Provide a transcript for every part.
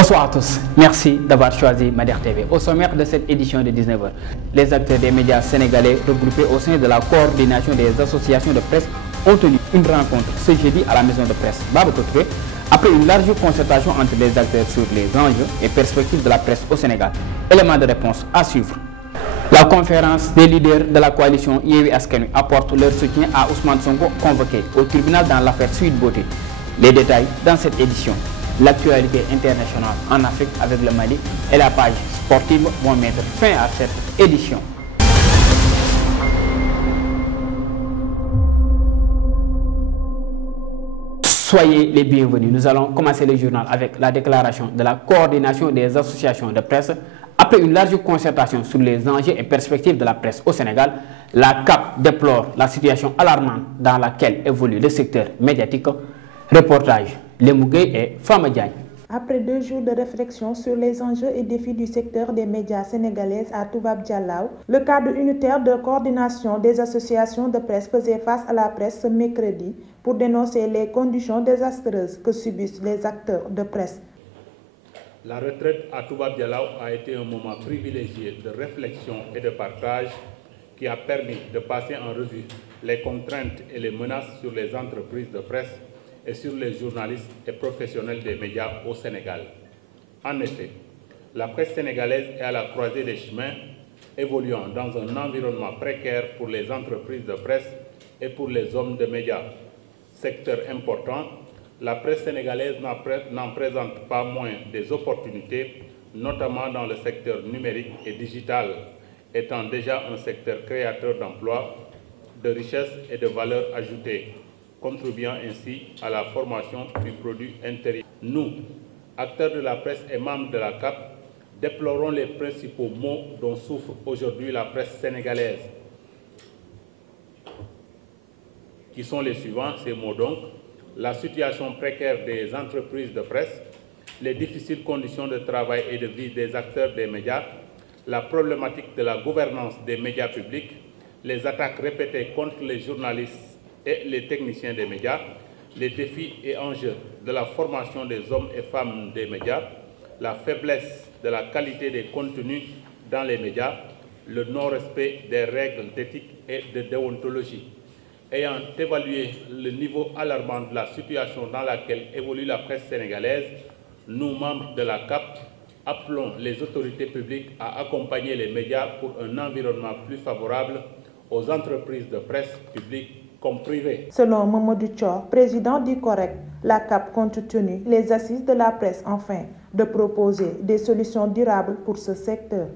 Bonsoir à tous, merci d'avoir choisi Mader TV. Au sommaire de cette édition de 19h, les acteurs des médias sénégalais regroupés au sein de la coordination des associations de presse ont tenu une rencontre ce jeudi à la maison de presse Babacar Touré après une large concertation entre les acteurs sur les enjeux et perspectives de la presse au Sénégal. Élément de réponse à suivre. La conférence des leaders de la coalition Yewwi Askan Wi apporte leur soutien à Ousmane Sonko convoqué au tribunal dans l'affaire Sweet Beauté. Les détails dans cette édition. L'actualité internationale en Afrique avec le Mali et la page sportive vont mettre fin à cette édition. Soyez les bienvenus. Nous allons commencer le journal avec la déclaration de la coordination des associations de presse. Après une large concertation sur les enjeux et perspectives de la presse au Sénégal, la CAP déplore la situation alarmante dans laquelle évolue le secteur médiatique. Reportage Lemou Gueye et Fama Diagne. Après 2 jours de réflexion sur les enjeux et défis du secteur des médias sénégalais à Toubab Dialaw, le cadre unitaire de coordination des associations de presse faisait face à la presse ce mercredi pour dénoncer les conditions désastreuses que subissent les acteurs de presse. La retraite à Toubab Dialaw a été un moment privilégié de réflexion et de partage qui a permis de passer en revue les contraintes et les menaces sur les entreprises de presse et sur les journalistes et professionnels des médias au Sénégal. En effet, la presse sénégalaise est à la croisée des chemins, évoluant dans un environnement précaire pour les entreprises de presse et pour les hommes de médias. Secteur important, la presse sénégalaise n'en présente pas moins des opportunités, notamment dans le secteur numérique et digital, étant déjà un secteur créateur d'emplois, de richesses et de valeur ajoutée, contribuant ainsi à la formation du produit intérieur. Nous, acteurs de la presse et membres de la CAP, déplorons les principaux maux dont souffre aujourd'hui la presse sénégalaise, qui sont les suivants, ces mots donc: la situation précaire des entreprises de presse, les difficiles conditions de travail et de vie des acteurs des médias, la problématique de la gouvernance des médias publics, les attaques répétées contre les journalistes et les techniciens des médias, les défis et enjeux de la formation des hommes et femmes des médias, la faiblesse de la qualité des contenus dans les médias, le non-respect des règles d'éthique et de déontologie. Ayant évalué le niveau alarmant de la situation dans laquelle évolue la presse sénégalaise, nous, membres de la CAP, appelons les autorités publiques à accompagner les médias pour un environnement plus favorable aux entreprises de presse publiques comme privées. Selon Mamadou Thior, président du COREC, la CAP compte tenu les assises de la presse afin de proposer des solutions durables pour ce secteur.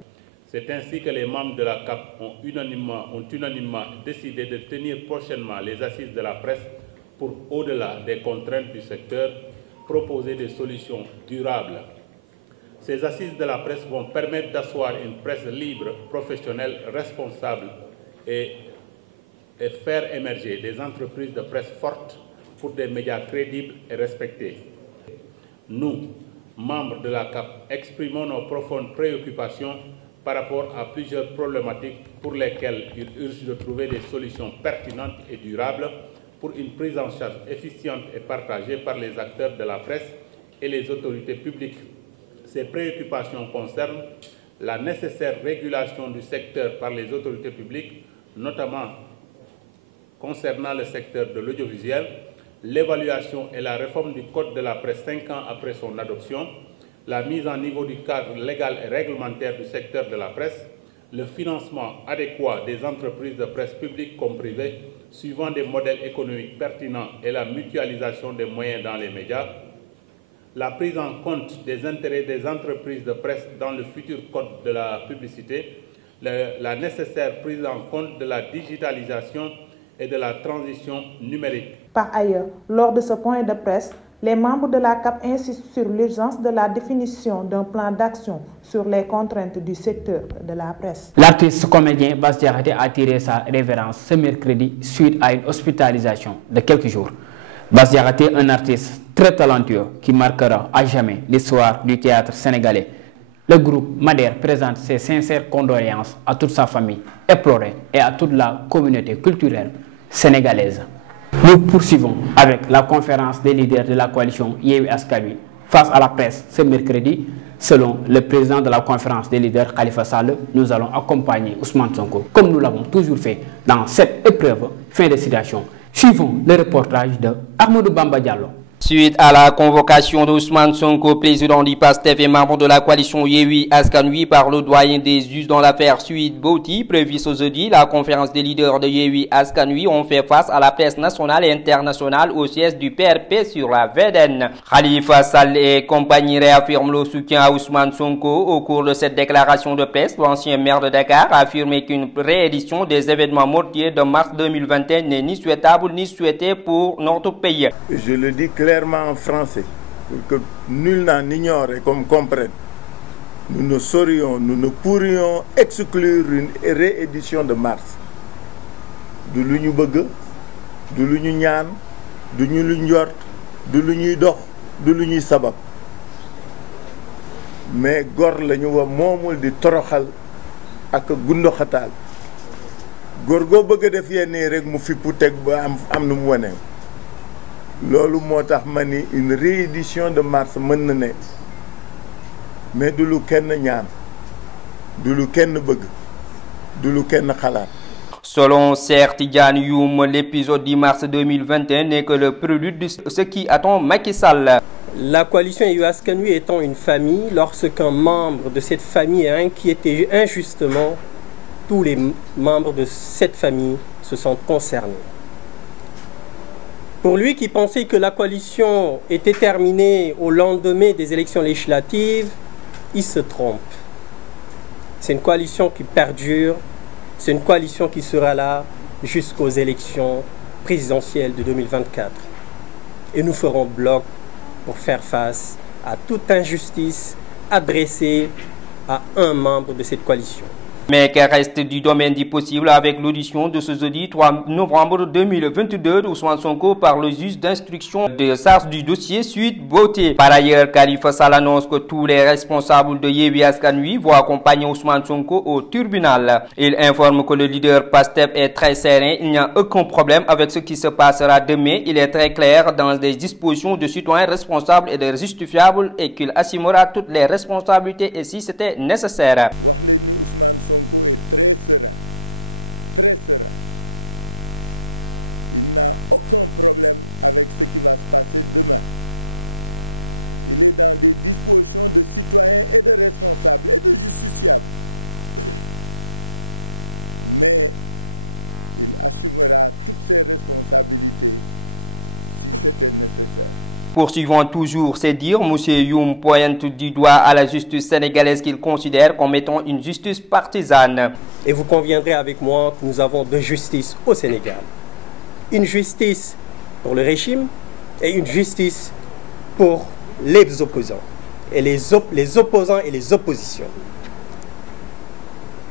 C'est ainsi que les membres de la CAP ont unanimement décidé de tenir prochainement les assises de la presse pour, au-delà des contraintes du secteur, proposer des solutions durables. Ces assises de la presse vont permettre d'asseoir une presse libre, professionnelle, responsable et faire émerger des entreprises de presse fortes pour des médias crédibles et respectés. Nous, membres de la CAP, exprimons nos profondes préoccupations par rapport à plusieurs problématiques pour lesquelles il urge de trouver des solutions pertinentes et durables pour une prise en charge efficiente et partagée par les acteurs de la presse et les autorités publiques. Ces préoccupations concernent la nécessaire régulation du secteur par les autorités publiques, notamment concernant le secteur de l'audiovisuel, l'évaluation et la réforme du Code de la presse 5 ans après son adoption, la mise en niveau du cadre légal et réglementaire du secteur de la presse, le financement adéquat des entreprises de presse publiques comme privées, suivant des modèles économiques pertinents et la mutualisation des moyens dans les médias, la prise en compte des intérêts des entreprises de presse dans le futur Code de la publicité, la nécessaire prise en compte de la digitalisation et de la transition numérique. Par ailleurs, lors de ce point de presse, les membres de la CAP insistent sur l'urgence de la définition d'un plan d'action sur les contraintes du secteur de la presse. L'artiste comédien Bass Diakhaté a tiré sa révérence ce mercredi suite à une hospitalisation de quelques jours. Bass Diakhaté, un artiste très talentueux qui marquera à jamais l'histoire du théâtre sénégalais. Le groupe Mader présente ses sincères condoléances à toute sa famille éplorée et à toute la communauté culturelle sénégalaise. Nous poursuivons avec la conférence des leaders de la coalition Yewwi Askan Wi face à la presse ce mercredi. Selon le président de la conférence des leaders Khalifa Sall, nous allons accompagner Ousmane Sonko comme nous l'avons toujours fait dans cette épreuve. Fin de citation. Suivons le reportage de Ahmadou Bamba Diallo. Suite à la convocation d'Ousmane Sonko, président du PASTEF et membre de la coalition Yewwi Askan Wi par le doyen des juges dans l'affaire Sweet Beauty, prévue ce jeudi, la conférence des leaders de Yewwi Askan Wi ont fait face à la presse nationale et internationale au siège du PRP sur la VDN. Khalifa Sall et compagnie réaffirment le soutien à Ousmane Sonko. Au cours de cette déclaration de presse, l'ancien maire de Dakar a affirmé qu'une réédition des événements meurtriers de mars 2021 n'est ni souhaitable ni souhaitée pour notre pays. Je le dis clairement en français, pour que nul n'en ignore et qu'on comprenne. Nous ne pourrions exclure une réédition de mars. Du lu ñu bëgg, du lu ñu ñaan, du ñu lu njort, du lu ñuy dox, du lu ñuy sabab. Mais gor lañu wa moomul di toroxal ak gundoxataal. Góor goo bëgg a def yenn rek mu fippu teg ba am nu mu wane. Loolu moo tax ma ni une réédition de mars mën na ne mais du lu kenn ñaan du lu kenn bëgg du lu kenn xalaat. Selon Cheikh Tidiane Youm, l'épisode du mars 2021 n'est que le prélude de ce qui attend Macky Sall. La coalition Yewwi Askan Wi étant une famille, lorsqu'un membre de cette famille est inquiété injustement, tous les membres de cette famille se sentent concernés. Pour lui qui pensait que la coalition était terminée au lendemain des élections législatives, il se trompe. C'est une coalition qui perdure, c'est une coalition qui sera là jusqu'aux élections présidentielles de 2024. Et nous ferons bloc pour faire face à toute injustice adressée à un membre de cette coalition. Mais qu'elle reste du domaine du possible avec l'audition de ce jeudi 3 novembre 2022 d'Ousmane Sonko par le juge d'instruction de charge du dossier Sweet Beauty. Par ailleurs, Khalifa Sall annonce que tous les responsables de Yewwi Askan Wi vont accompagner Ousmane Sonko au tribunal. Il informe que le leader PASTEF est très serein, il n'y a aucun problème avec ce qui se passera demain. Il est très clair dans les dispositions de citoyens responsables et de justifiables et qu'il assumera toutes les responsabilités et si c'était nécessaire. Poursuivant toujours ses dires, M. Youm pointe du doigt à la justice sénégalaise qu'il considère comme étant une justice partisane. Et vous conviendrez avec moi que nous avons deux justices au Sénégal. Une justice pour le régime et une justice pour les opposants. Et les opposants et les oppositions.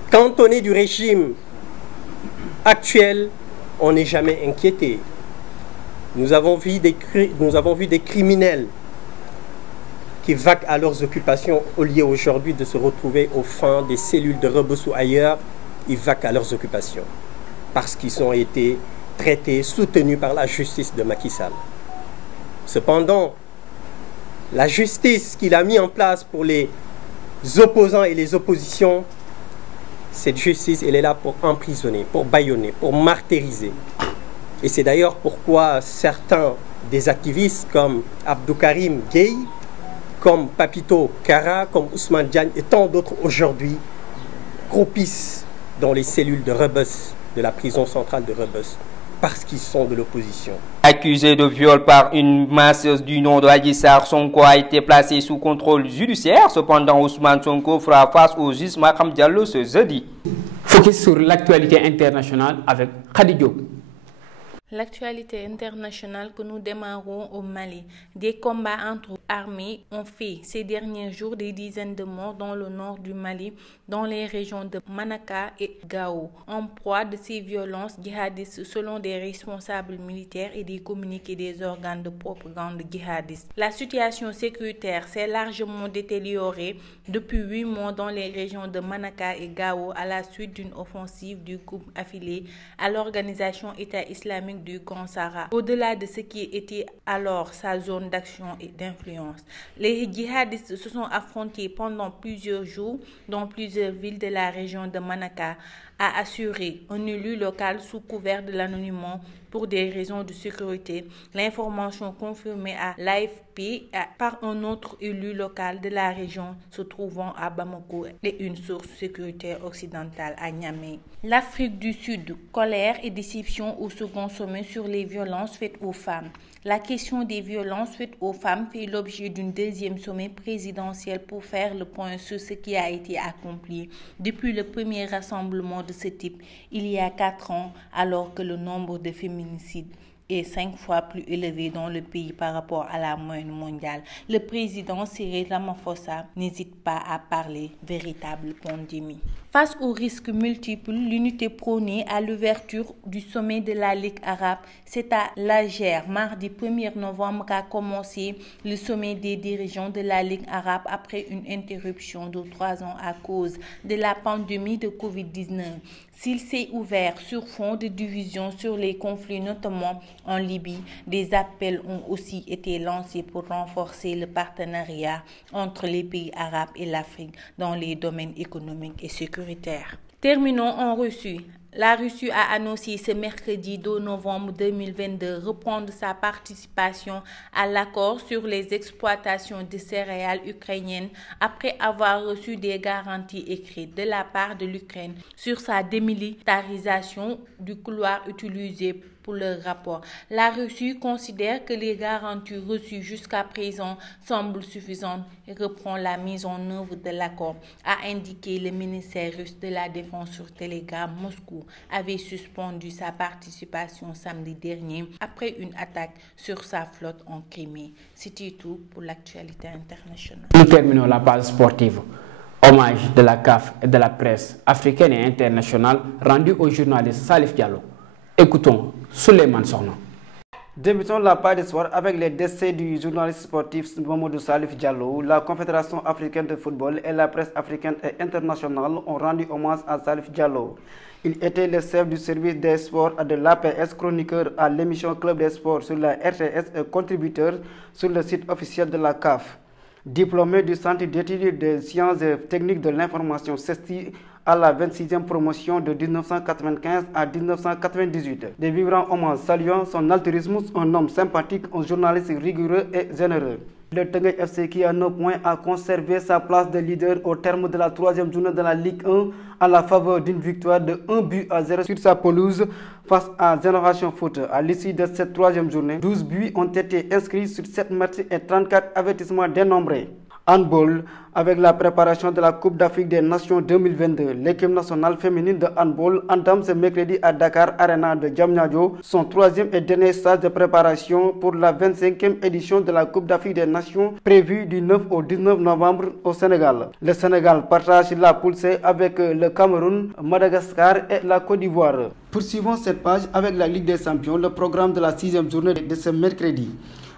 Quand on est du régime actuel, on n'est jamais inquiété. Nous avons vu des criminels qui vaquent à leurs occupations au lieu aujourd'hui de se retrouver au fond des cellules de Rebeuss ou ailleurs. Ils vaquent à leurs occupations parce qu'ils ont été traités, soutenus par la justice de Macky Sall. Cependant, la justice qu'il a mise en place pour les opposants et les oppositions, cette justice, elle est là pour emprisonner, pour bâillonner, pour martyriser. Et c'est d'ailleurs pourquoi certains des activistes comme Abdou Karim Gueye, comme Papito Kara, comme Ousmane Diagne et tant d'autres aujourd'hui croupissent dans les cellules de Rebeuss, de la prison centrale de Rebeuss, parce qu'ils sont de l'opposition. Accusé de viol par une masseuse du nom de Adji Sarr, Sonko a été placé sous contrôle judiciaire. Cependant, Ousmane Sonko fera face au juge Maham Diallo ce jeudi. Focus sur l'actualité internationale avec Khady Diop. L'actualité internationale que nous démarrons au Mali. Des combats entre armées ont fait ces derniers jours des dizaines de morts dans le nord du Mali, dans les régions de Manaka et Gao, en proie de ces violences djihadistes selon des responsables militaires et des communiqués des organes de propagande djihadistes. La situation sécuritaire s'est largement détériorée depuis 8 mois dans les régions de Manaka et Gao à la suite d'une offensive du groupe affilié à l'organisation État islamique du Grand Sahara, au-delà de ce qui était alors sa zone d'action et d'influence. d'influence. Les djihadistes se sont affrontés pendant plusieurs jours dans plusieurs villes de la région de Manaka, a assuré un élu local sous couvert de l'anonymat pour des raisons de sécurité. L'information confirmée à l'AFP par un autre élu local de la région se trouvant à Bamako et une source sécuritaire occidentale à Niamey. L'Afrique du Sud, colère et déception au second sommet sur les violences faites aux femmes. La question des violences faites aux femmes fait l'objet d'un deuxième sommet présidentiel pour faire le point sur ce qui a été accompli depuis le premier rassemblement de ce type il y a 4 ans, alors que le nombre de féminicides est 5 fois plus élevé dans le pays par rapport à la moyenne mondiale. Le président Cyril Ramaphosa n'hésite pas à parler véritable pandémie. Face aux risques multiples, l'unité prônée à l'ouverture du sommet de la Ligue arabe, c'est à l'Alger, mardi 1er novembre, qu'a commencé le sommet des dirigeants de la Ligue arabe après une interruption de 3 ans à cause de la pandémie de Covid-19. S'il s'est ouvert sur fond de division sur les conflits, notamment en Libye, des appels ont aussi été lancés pour renforcer le partenariat entre les pays arabes et l'Afrique dans les domaines économiques et sécuritaires. Terminons en Russie. La Russie a annoncé ce mercredi 2 novembre 2022 reprendre sa participation à l'accord sur les exploitations de céréales ukrainiennes après avoir reçu des garanties écrites de la part de l'Ukraine sur sa démilitarisation du couloir utilisé pour le rapport. La Russie considère que les garanties reçues jusqu'à présent semblent suffisantes et reprend la mise en œuvre de l'accord, a indiqué le ministère russe de la Défense sur Telegram. Moscou avait suspendu sa participation samedi dernier après une attaque sur sa flotte en Crimée. C'était tout pour l'actualité internationale. Nous terminons la page sportive. Hommage de la CAF et de la presse africaine et internationale rendu au journaliste Salif Diallo. Écoutons Souleymane Sorno. Débutons la page de soir avec les décès du journaliste sportif Mamadou Salif Diallo. La Confédération africaine de football et la presse africaine et internationale ont rendu hommage à Salif Diallo. Il était le chef du service des sports de l'APS, chroniqueur à l'émission Club des sports sur la RTS et contributeur sur le site officiel de la CAF. Diplômé du Centre d'études des sciences et techniques de l'information CESTI à la 26e promotion de 1995 à 1998. Des vibrants hommages saluant son altruisme, un homme sympathique, un journaliste rigoureux et généreux. Le Teungueth FC qui à 9 points a conservé sa place de leader au terme de la 3e journée de la Ligue 1 à la faveur d'une victoire de 1-0 sur sa pelouse face à Génération Foot. À l'issue de cette 3e journée, 12 buts ont été inscrits sur 7 matchs et 34 avertissements dénombrés. Handball, avec la préparation de la Coupe d'Afrique des Nations 2022, l'équipe nationale féminine de handball entame ce mercredi à Dakar Arena de Diamniadio son 3e et dernier stage de préparation pour la 25e édition de la Coupe d'Afrique des Nations prévue du 9 au 19 novembre au Sénégal. Le Sénégal partage la poule C avec le Cameroun, Madagascar et la Côte d'Ivoire. Poursuivons cette page avec la Ligue des Champions, le programme de la 6e journée de ce mercredi.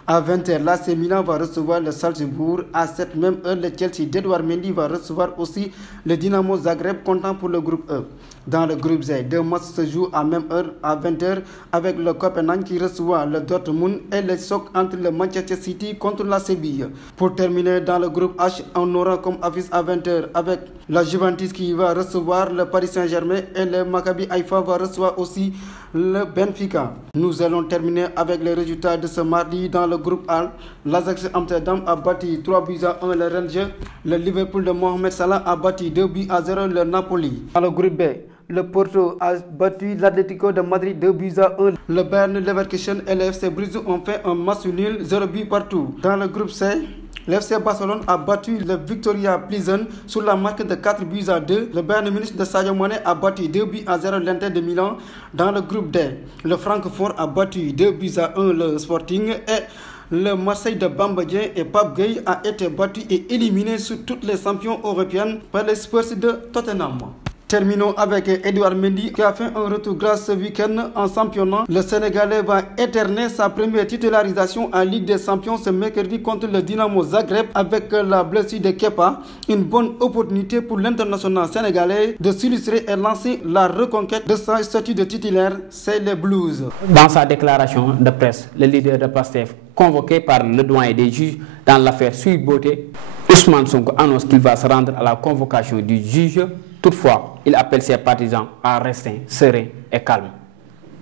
À 20h, l'AC Milan va recevoir le Salzbourg. À cette même heure, le Chelsea d'Edouard Mendy va recevoir aussi le Dynamo Zagreb, comptant pour le groupe E. Dans le groupe Z, 2 matchs se jouent à même heure à 20h avec le Copenhague qui reçoit le Dortmund et le choc entre le Manchester City contre la Séville. Pour terminer, dans le groupe H, on aura comme affiche à 20h avec la Juventus qui va recevoir le Paris Saint-Germain et le Maccabi Haïfa va recevoir aussi le Benfica. Nous allons terminer avec les résultats de ce mardi dans le groupe A. L'Ajax Amsterdam a battu 3-1 le Rangers. Le Liverpool de Mohamed Salah a battu 2-0 le Napoli. Dans le groupe B, le Porto a battu l'Atlético de Madrid 2-1. Le Bayern Leverkusen et le FC Bruges ont fait un match nul 0 but partout. Dans le groupe C, le FC Barcelone a battu le Victoria Pilsen sur la marque de 4-2. Le Bayern Munich de Sadio Mané a battu 2-0 l'Inter de Milan. Dans le groupe D, le Francfort a battu 2-1 le Sporting et le Marseille de Bamba Dieng et Pape Gueye a été battu et éliminé sur toutes les champions européennes par les Spurs de Tottenham. Terminons avec Edouard Mendy qui a fait un retour grâce ce week-end en championnat. Le Sénégalais va éterner sa première titularisation en Ligue des Champions ce mercredi contre le Dynamo Zagreb avec la blessure de Kepa. Une bonne opportunité pour l'international sénégalais de s'illustrer et lancer la reconquête de sa statut de titulaire, c'est les Blues. Dans sa déclaration de presse, le leader de PASTEF convoqué par le doyen des juges dans l'affaire Sweet Beauté, Ousmane Sonko annonce qu'il va se rendre à la convocation du juge. Toutefois, il appelle ses partisans à rester sereins et calmes.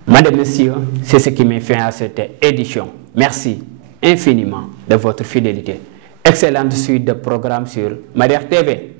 Madame, Messieurs, c'est ce qui met fin à cette édition. Merci infiniment de votre fidélité. Excellente suite de programmes sur Madiar TV.